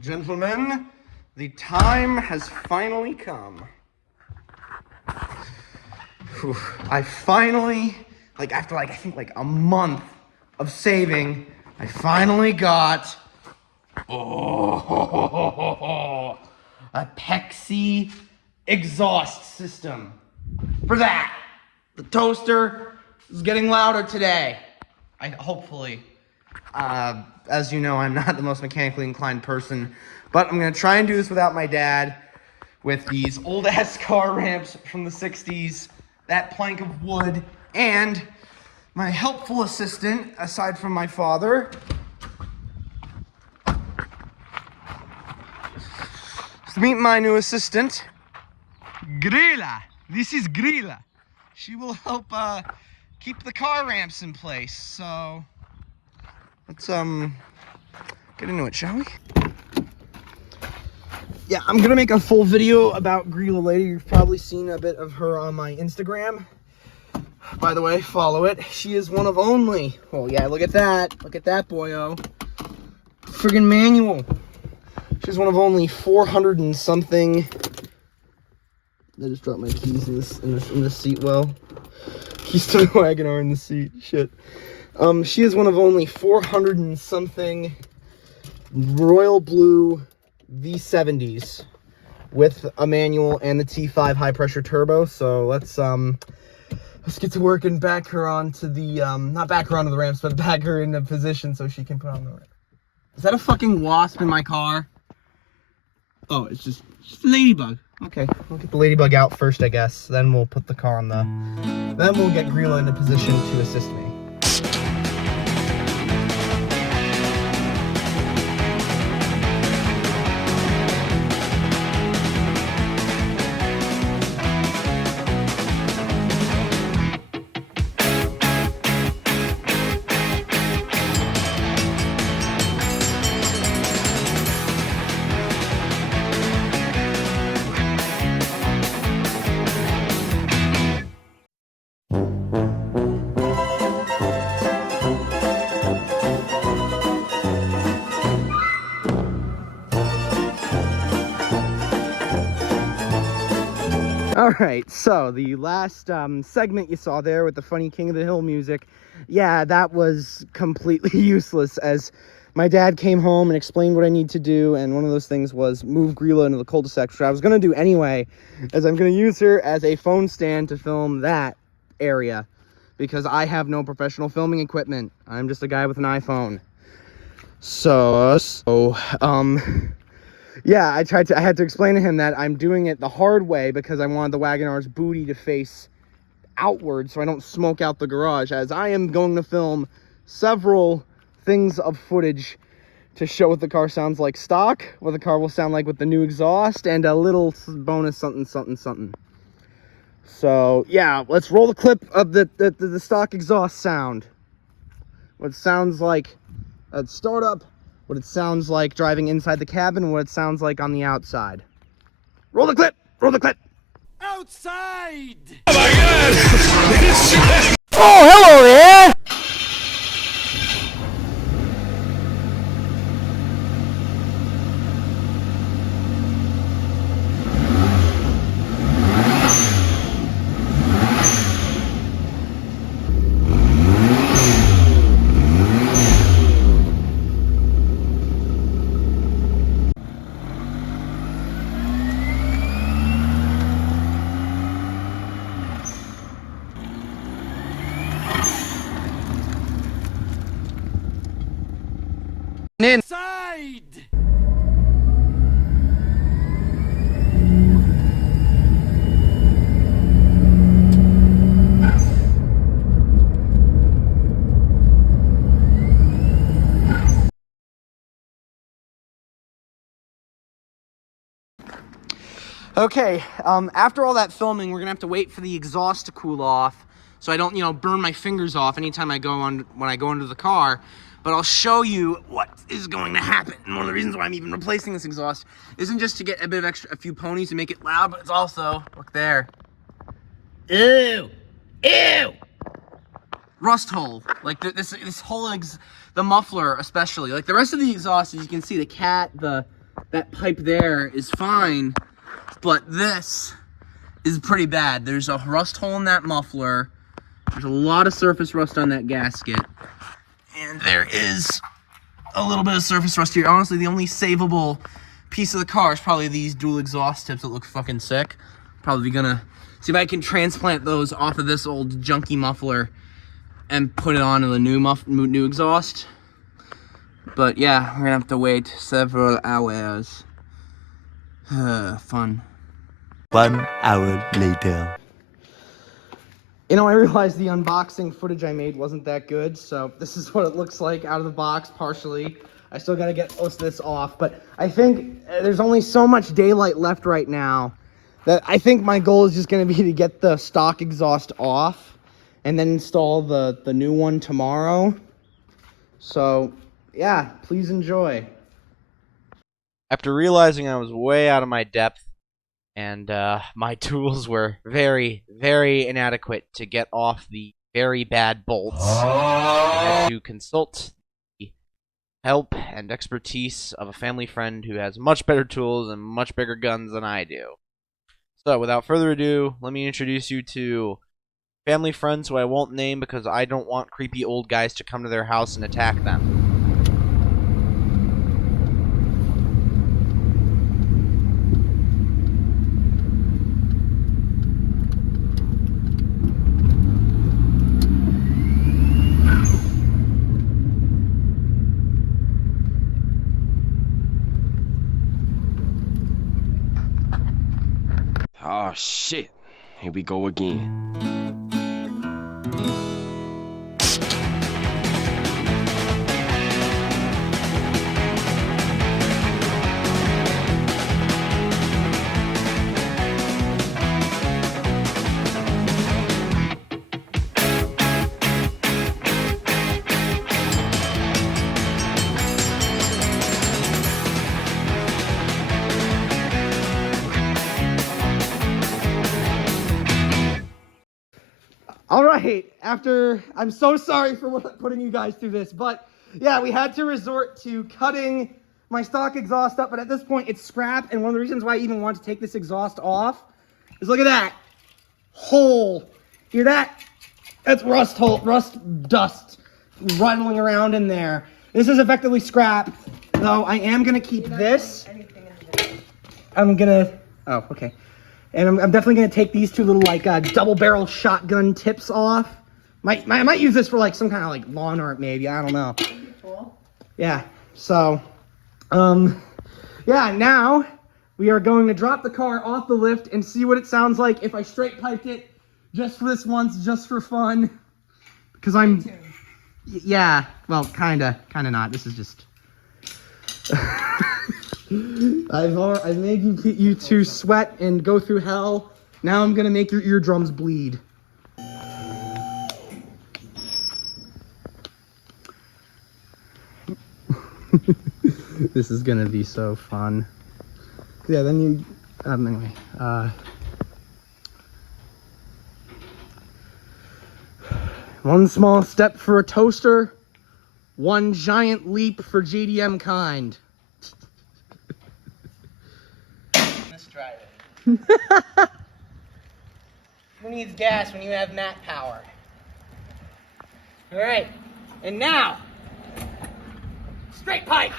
Gentlemen, the time has finally come. Whew. I finally, after I think a month of saving, I finally got Apexi exhaust system. For that, the toaster is getting louder today. Hopefully. As you know, I'm not the most mechanically inclined person, but I'm gonna try and do this without my dad, with these old ass car ramps from the 60s, that plank of wood, and my helpful assistant, aside from my father. Let's meet my new assistant, Grilla. This is Grilla. She will help keep the car ramps in place. So let's get into it, shall we? Yeah, I'm gonna make a full video about Grilla later. You've probably seen a bit of her on my Instagram. By the way, follow it. She is one of only, oh yeah, look at that boyo. Friggin' manual. She's one of only 400 and something. I just dropped my keys in the seat well. Keys to the Wagon R in the seat, shit. She is one of only 400 and something royal blue V70s with a manual and the T5 high pressure turbo. So let's get to work and back her onto the not back her onto the ramps, but back her into position so she can put on the ramp. Is that a fucking wasp in my car? Oh, it's just a ladybug. Okay, we'll get the ladybug out first, I guess. Then we'll put the car on the... Then we'll get Grilla into position to assist me. Alright, so the last segment you saw there with the funny King of the Hill music, yeah, that was completely useless, as my dad came home and explained what I need to do, and one of those things was move Grilla into the cul-de-sac, which I was going to do anyway, as I'm going to use her as a phone stand to film that area, because I have no professional filming equipment. I'm just a guy with an iPhone. Yeah, I had to explain to him that I'm doing it the hard way because I wanted the Wagon R's booty to face outward so I don't smoke out the garage, as I am going to film several things of footage to show what the car sounds like stock, what the car will sound like with the new exhaust, and a little bonus something. So, yeah, let's roll the clip of the stock exhaust sound. What it sounds like at startup, what it sounds like driving inside the cabin, what it sounds like on the outside. Roll the clip! Roll the clip! Outside! Oh my god! Oh, hello there! Outside! Okay, after all that filming, we're gonna have to wait for the exhaust to cool off, so I don't, burn my fingers off anytime when I go into the car. But I'll show you what is going to happen. And one of the reasons why I'm even replacing this exhaust isn't just to get a few ponies and make it loud, but it's also, look there. Ew! Rust hole. Like this whole the muffler especially. Like the rest of the exhaust, as you can see, the cat, that pipe there is fine, but this is pretty bad. There's a rust hole in that muffler. There's a lot of surface rust on that gasket, and there is a little bit of surface rust here. Honestly, the only savable piece of the car is probably these dual exhaust tips that look fucking sick. Probably gonna see if I can transplant those off of this old junky muffler and put it onto the new exhaust. But yeah, we're gonna have to wait several hours. Fun. 1 hour later. You know, I realized the unboxing footage I made wasn't that good, so this is what it looks like out of the box, partially. I still gotta get most of this off, but I think there's only so much daylight left right now that I think my goal is just gonna be to get the stock exhaust off and then install the new one tomorrow. So, yeah, please enjoy. After realizing I was way out of my depth, and my tools were very, very inadequate to get off the very bad bolts, I had to consult the help and expertise of a family friend who has much better tools and much bigger guns than I do. So, without further ado, let me introduce you to family friends who I won't name because I don't want creepy old guys to come to their house and attack them. Oh shit, here we go again. All right, I'm so sorry for putting you guys through this, but yeah, we had to resort to cutting my stock exhaust up, but at this point it's scrap, and one of the reasons why I even want to take this exhaust off is look at that hole. Hear that? That's rust dust rattling around in there. This is effectively scrap, though I am gonna keep this. Oh, okay. And I'm definitely gonna take these two little like double barrel shotgun tips off. I might use this for like some kind of like lawn art maybe. I don't know. Cool. Yeah. So, yeah. Now we are going to drop the car off the lift and see what it sounds like if I straight piped it just for this once, just for fun. Because I'm. Yeah. Well, kinda not. This is just. I've made you two sweat and go through hell. Now I'm gonna make your eardrums bleed. This is gonna be so fun. Yeah, then you anyway. One small step for a toaster, one giant leap for JDM kind. Who needs gas when you have Matt power? All right, and now, straight pipe.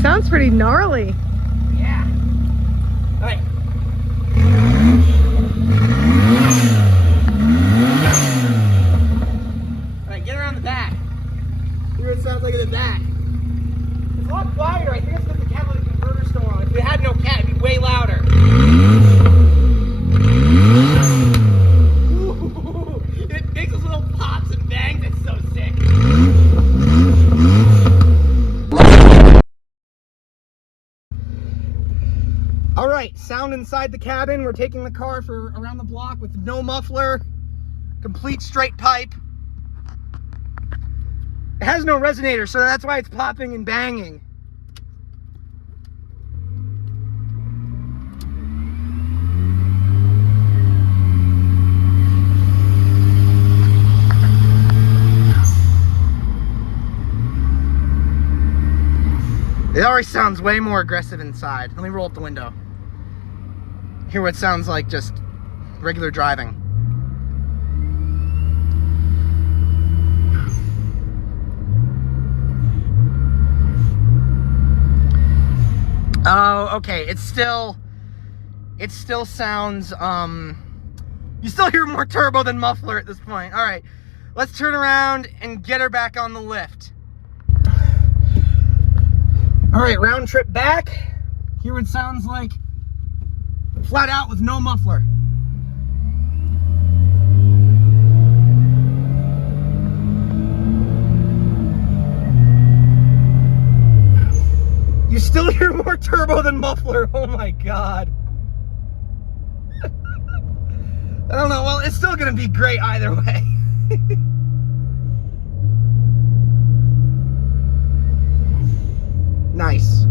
Sounds pretty gnarly. Yeah. All right. All right, get around the back. Hear what it sounds like in the back. It's a lot quieter. I think it's because the catalytic converter's still on. If we had no cat, it'd be way louder. Ooh, it makes those little pops and bangs. It's so sick. All right, sound inside the cabin. We're taking the car for around the block with no muffler, complete straight pipe. It has no resonator, so that's why it's popping and banging. It already sounds way more aggressive inside. Let me roll up the window. Hear what it sounds like just regular driving. Oh, okay. It still sounds, you still hear more turbo than muffler at this point. All right, let's turn around and get her back on the lift. All right, round trip back. Hear what it sounds like flat out with no muffler. You still hear more turbo than muffler. Oh my God. I don't know. Well, it's still gonna be great either way. Nice.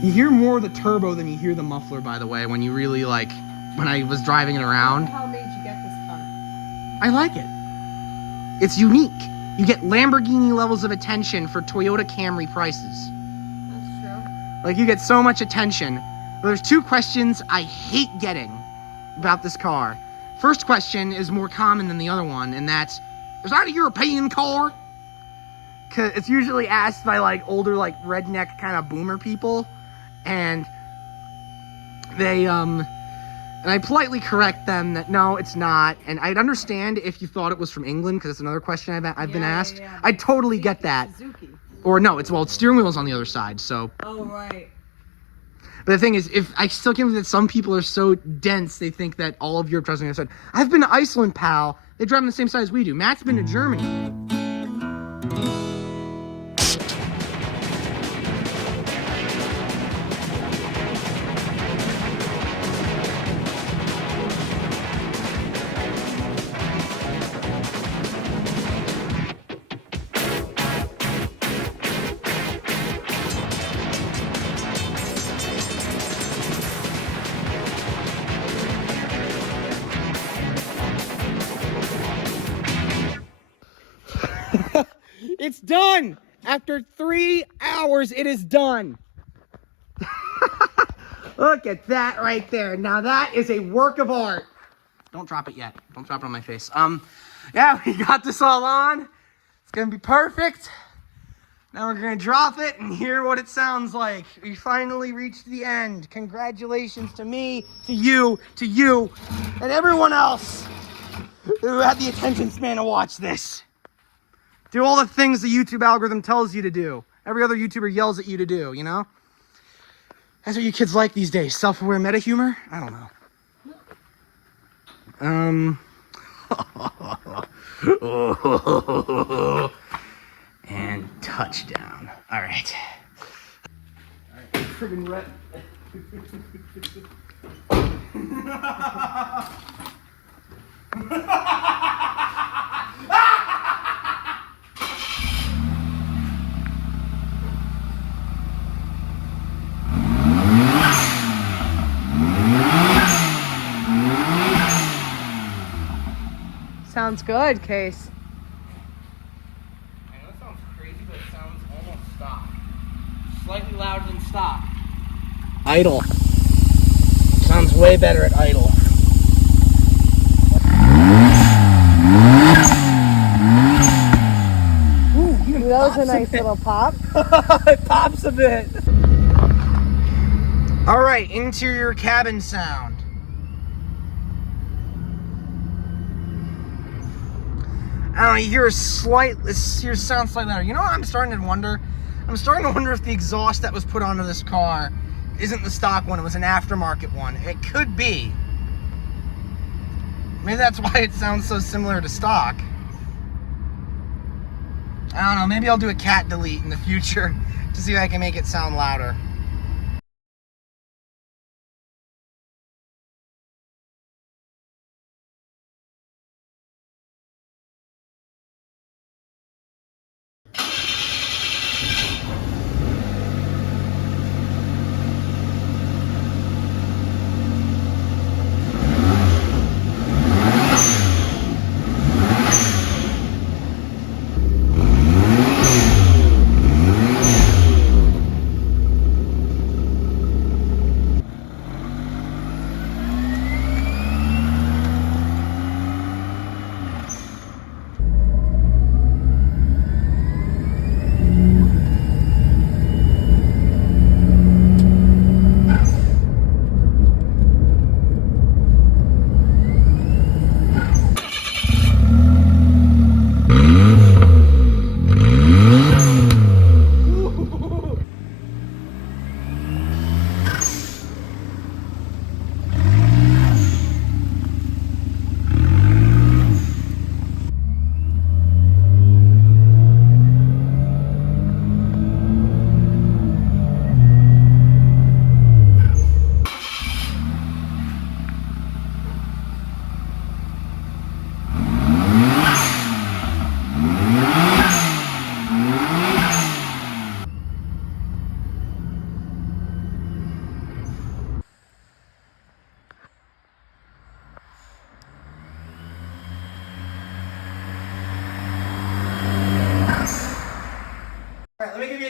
You hear more of the turbo than you hear the muffler, by the way, when you really like, when I was driving it around. How made you get this car? I like it. It's unique. You get Lamborghini levels of attention for Toyota Camry prices. That's true. Like, you get so much attention. But there's two questions I hate getting about this car. First question is more common than the other one, and that's, is that a European car? Cause it's usually asked by like older, like redneck kind of boomer people, and they and I politely correct them that no, it's not. And I'd understand if you thought it was from England, because it's another question I've been asked. Yeah. I'd totally get that. Suzuki. Or no, it's steering wheel's on the other side, so. Oh, right. But the thing is, if I still can't believe that some people are so dense, they think that all of Europe drives on the other side. I've been to Iceland, pal. They drive on the same side as we do. Matt's been to Germany. It's done! After 3 hours, it is done. Look at that right there. Now that is a work of art. Don't drop it yet. Don't drop it on my face. Yeah, we got this all on. It's gonna be perfect. Now we're gonna drop it and hear what it sounds like. We finally reached the end. Congratulations to me, to you, and everyone else who had the attention span to watch this. Do all the things the YouTube algorithm tells you to do. Every other YouTuber yells at you to do, you know? That's what you kids like these days. Self-aware meta humor? I don't know. And touchdown. All right. Friggin' red. Sounds good, Case. I know it sounds crazy, but it sounds almost stock. Slightly louder than stock. Idle. Sounds way better at idle. Ooh, That was a nice little pop. It pops a bit. All right, interior cabin sound. I don't know, you hear a sound slightly louder. You know what I'm starting to wonder? I'm starting to wonder if the exhaust that was put onto this car isn't the stock one, it was an aftermarket one. It could be. Maybe that's why it sounds so similar to stock. I don't know, maybe I'll do a cat delete in the future to see if I can make it sound louder.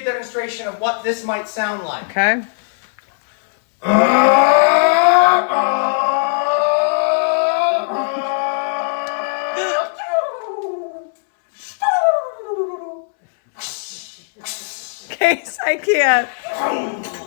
a demonstration of what this might sound like. Okay. Case, I can't.